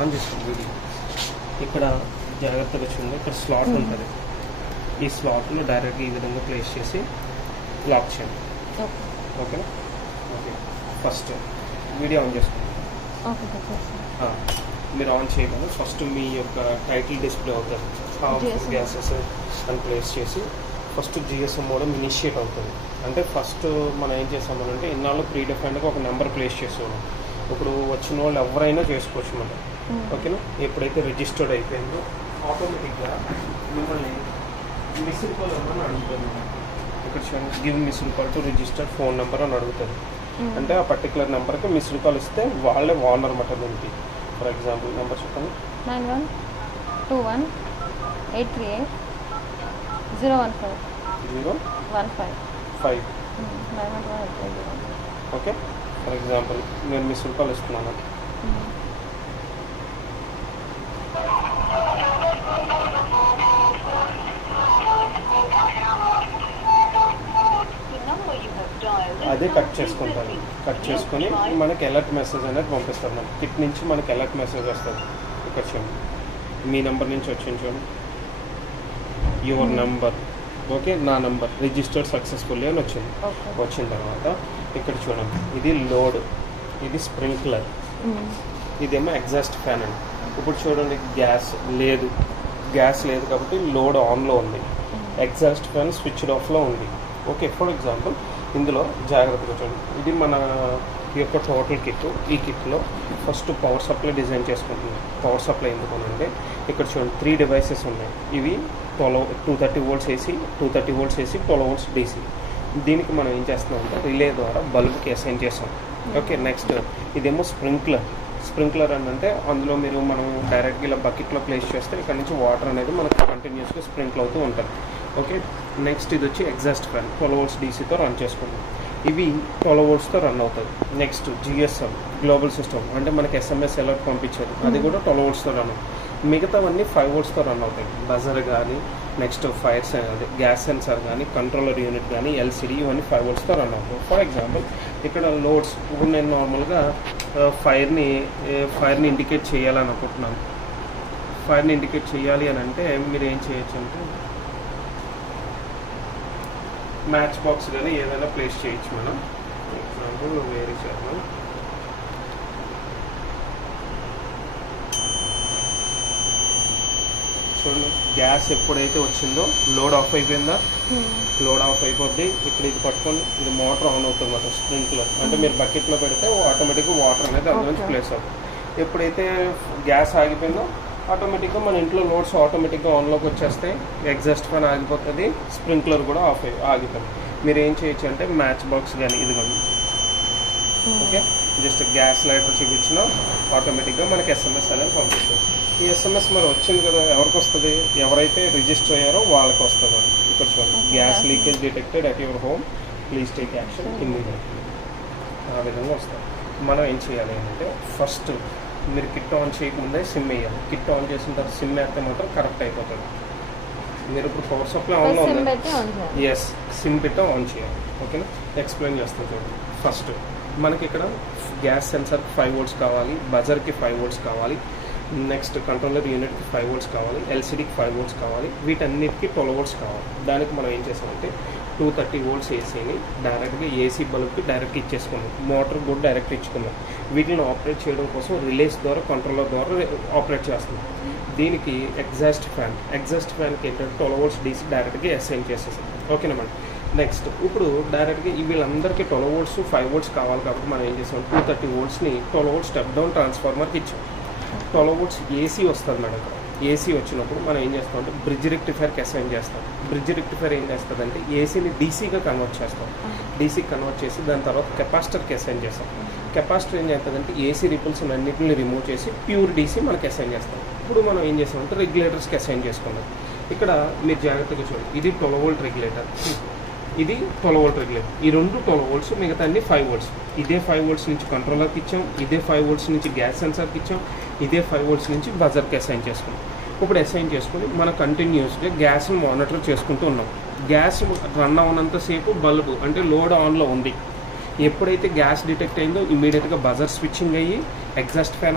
On చేసుకోండి video. ఇక్కడ జాగ్రత్తగా చూడండి, ఇక్కడ స్లాట్ ఉంటుంది. ఈ స్లాట్లో డైరెక్ట్గా ఈ విధంగా ప్లేస్ చేసి లాక్ చేయండి. ఓకేనా? ఓకే, ఫస్ట్ వీడియో ఆన్ చేసుకోండి. మీరు ఆన్ చేయగలరు. ఫస్ట్ మీ యొక్క టైటిల్ డిస్ప్లే అవుతుంది, గ్యాసెస్ అని ప్లేస్ చేసి ఫస్ట్ జిఎస్ఎం మోడల్ ఇనిషియేట్ అవుతుంది. అంటే ఫస్ట్ మనం ఏం చేసామనంటే ఇన్నాళ్ళు ప్రీ డిఫైన్డ్గా ఒక నెంబర్ ప్లేస్ చేసేవాళ్ళం. ఇప్పుడు వచ్చిన వాళ్ళు ఎవరైనా చేసుకోవచ్చు మనం. ఓకేనా? ఎప్పుడైతే రిజిస్టర్డ్ అయిపోయిందో ఆటోమేటిక్గా మిమ్మల్ని మిస్డ్ కాల్ అని అడుగుతుంది. ఇక్కడ give missed call to registered phone number అని అడుగుతుంది. అంటే ఆ పర్టికులర్ నెంబర్కి మిస్డ్ కాల్ ఇస్తే వాళ్ళే ఓనర్ అన్నమాట దీనికి. ఫర్ ఎగ్జాంపుల్ నెంబర్ చెప్పండి. 9121838015 ఓకే. ఫర్ ఎగ్జాంపుల్ నేను మిస్డ్ కాల్ ఇస్తున్నాను. అదే కట్ చేసుకుంటాను. కట్ చేసుకొని మనకి అలర్ట్ మెసేజ్ అనేది పంపిస్తారు. మనకి కిట్ నుంచి మనకి అలర్ట్ మెసేజ్ వస్తుంది. ఇక్కడ చూడండి, మీ నెంబర్ నుంచి వచ్చింది చూడండి, యువర్ నెంబర్. ఓకే, నా నెంబర్ రిజిస్టర్డ్ సక్సెస్ఫుల్లీ అని వచ్చింది. వచ్చిన తర్వాత ఇక్కడ చూడండి, ఇది లోడ్, ఇది స్ప్రింక్లర్, ఇదేమో ఎగ్జాస్ట్ ఫ్యాన్ అండి. ఇప్పుడు చూడండి, గ్యాస్ లేదు కాబట్టి లోడ్ ఆన్లో ఉంది, ఎగ్జాస్ట్ ఫ్యాన్ స్విచ్డ్ ఆఫ్లో ఉంది. ఓకే, ఫర్ ఎగ్జాంపుల్ ఇందులో జాగ్రత్తగా చూడండి, ఇది మన యొక్క టోటల్ కిట్. ఈ కిట్లో ఫస్ట్ పవర్ సప్లై డిజైన్ చేసుకుంటుంది. పవర్ సప్లై ఎందుకంటే ఇక్కడ చూడండి 3 డివైసెస్ ఉన్నాయి. ఇవి 230 volts AC, 230 volts AC, 12 volts DC. దీనికి మనం ఏం చేస్తున్నామంటే రిలే ద్వారా బల్బ్కి అసైన్ చేస్తాం. ఓకే, నెక్స్ట్ ఇదేమో స్ప్రింక్లర్ అని అంటే అందులో మనం డైరెక్ట్గా ఇలా బకెట్లో ప్లేస్ చేస్తే ఇక్కడ నుంచి వాటర్ అనేది మనకు కంటిన్యూస్గా స్ప్రింక్ల్ అవుతూ ఉంటుంది. ఓకే, నెక్స్ట్ ఇది వచ్చి ఎగ్జాస్ట్ ఫ్యాన్ 12 volts DCతో రన్ చేసుకుంటాం. ఇవి 12 voltsతో రన్ అవుతుంది. నెక్స్ట్ GSM గ్లోబల్ సిస్టమ్ అంటే మనకి SMS అలర్ట్ పంపించేది, అది కూడా 12 voltsతో రన్ అవుతుంది. మిగతావన్నీ 5 voltsతో రన్ అవుతాయి. బజర్ కానీ, నెక్స్ట్ అదే గ్యాస్ సెన్సార్ కానీ, కంట్రోలర్ యూనిట్ కానీ, LCD ఇవన్నీ 5 voltsతో రన్ అవుతాయి. ఫర్ ఎగ్జాంపుల్ ఇక్కడ లోడ్స్, ఇప్పుడు నేను నార్మల్గా ఫైర్ని ఇండికేట్ చేయాలని అనుకుంటున్నాను. ఫైర్ని ఇండికేట్ చేయాలి అని అంటే మీరు ఏం చేయొచ్చు అంటే మ్యాచ్ బాక్స్ కానీ ఏదైనా ప్లేస్ చేయొచ్చు. మనం ఎగ్జాంపుల్ వేరే చేద్దాం. చూడండి, గ్యాస్ ఎప్పుడైతే వచ్చిందో లోడ్ ఆఫ్ అయిపోయిందా, లోడ్ ఆఫ్ అయిపోద్ది. ఇక్కడ ఇది పట్టుకొని ఇది మోటార్ ఆన్ అవుతుంది అన్నమాట, స్ప్రింక్లర్. అంటే మీరు బకెట్లో పెడితే ఆటోమేటిక్గా వాటర్ అనేది అందులో నుంచి ప్లేస్ అవుతుంది. ఎప్పుడైతే గ్యాస్ ఆగిపోయిందో ఆటోమేటిక్గా మన ఇంట్లో లోడ్స్ ఆటోమేటిక్గా ఆన్లోకి వచ్చేస్తాయి. ఎగ్జాస్ట్ ఫ్యాన్ ఆగిపోతుంది, స్ప్రింక్లర్ కూడా ఆగిపోతుంది. మీరు ఏం చేయొచ్చు అంటే మ్యాచ్ బాక్స్ కానీ ఇదిగోండి. ఓకే, జస్ట్ గ్యాస్ లైటర్ చూపించిన ఆటోమేటిక్గా మనకి SMS అనేది పంపిస్తుంది. ఈ SMS మరి వచ్చింది కదా, ఎవరికి వస్తుంది? ఎవరైతే రిజిస్టర్ అయ్యారో వాళ్ళకి వస్తుంది. ఇక్కడ చూడండి, gas leakage detected at your home, please take action immediately. ఆ విధంగా వస్తుంది. మనం ఏం చేయాలి అంటే ఫస్ట్ మీరు కిట్ ఆన్ చేయకముందే సిమ్ వేయాలి. కిట్ ఆన్ చేసిన తర్వాత సిమ్ వేస్తే మాత్రం కరెక్ట్ అయిపోతుంది. మీరు ఇప్పుడు పవర్ సప్లై ఆన్లో ఉంది, ఎస్, సిమ్ పెట్టి ఆన్ చేయాలి. ఓకేనా? ఎక్స్ప్లెయిన్ చేస్తాను చూడండి. ఫస్ట్ మనకి ఇక్కడ గ్యాస్ సెన్సార్కి 5 volts కావాలి, బజర్కి 5 volts కావాలి, నెక్స్ట్ కంట్రోలర్ యూనిట్కి 5 volts కావాలి, LCDకి 5 volts కావాలి, వీటన్నిటికీ 12 volts కావాలి. దానికి మనం ఏం చేసామంటే 230 volts ACని డైరెక్ట్గా AC బల్బ్కి డైరెక్ట్ ఇచ్చేసుకున్నాం. మోటార్ కూడా డైరెక్ట్ ఇచ్చుకున్నాం. వీటిని ఆపరేట్ చేయడం కోసం రిలేస్ ద్వారా, కంట్రోలర్ ద్వారా ఆపరేట్ చేస్తున్నాం. దీనికి ఎగ్జాస్ట్ ఫ్యాన్కి ఏంటంటే 12 volts DC డైరెక్ట్గా అసైన్ చేసేసాం. ఓకేనా మేడం? నెక్స్ట్ ఇప్పుడు డైరెక్ట్గా వీళ్ళందరికీ 12 volts 5 volts కావాలి కాబట్టి మనం ఏం చేసాం, 230 voltsని 12 volts స్టెప్ డౌన్ ట్రాన్స్ఫార్మర్కి ఇచ్చాం. 12 volts AC వస్తుంది మేడం. AC వచ్చినప్పుడు మనం ఏం చేస్తాం అంటే బ్రిడ్జ్ రెక్టిఫైర్కి అసైన్ చేస్తాం. బ్రిడ్జ్ రెక్టిఫైర్ ఏం చేస్తుందంటే ACని DCగా కన్వర్ట్ చేస్తాం. డీసీకి కన్వర్ట్ చేసి దాని తర్వాత కెపాసిటర్కి అసైన్ చేస్తాం. కెపాసిటర్ ఏం చేస్తుందంటే AC రిపుల్స్ అన్నింటిని రిమూవ్ చేసి ప్యూర్ DC మనకి అసైన్ చేస్తాం. ఇప్పుడు మనం ఏం చేస్తామంటే రెగ్యులేటర్స్కి అసైన్ చేసుకున్నాం. ఇక్కడ మీరు జాగ్రత్తగా చూడండి, ఇది 12 volt రెగ్యులేటర్, ఇది 12 volt రెగ్యులేటర్. ఈ రెండు 12 volts, మిగతా అన్ని 5 volts. ఇదే 5 volts నుంచి కంట్రోలర్కి ఇచ్చాం, ఇదే 5 volts నుంచి గ్యాస్ సెన్సార్కి ఇచ్చాం, ఇదే 5 volts నుంచి బజర్కి అసైన్ చేసుకున్నాం. ఇప్పుడు అసైన్ చేసుకుని మనం కంటిన్యూస్గా గ్యాస్ని మానిటర్ చేసుకుంటూ ఉన్నాం. గ్యాస్ రన్ అవునంతసేపు బల్బు అంటే లోడ్ ఆన్లో ఉంది. ఎప్పుడైతే గ్యాస్ డిటెక్ట్ అయిందో ఇమీడియట్గా బజర్ స్విచ్చింగ్ అయ్యి ఎగ్జాస్ట్ ఫ్యాన్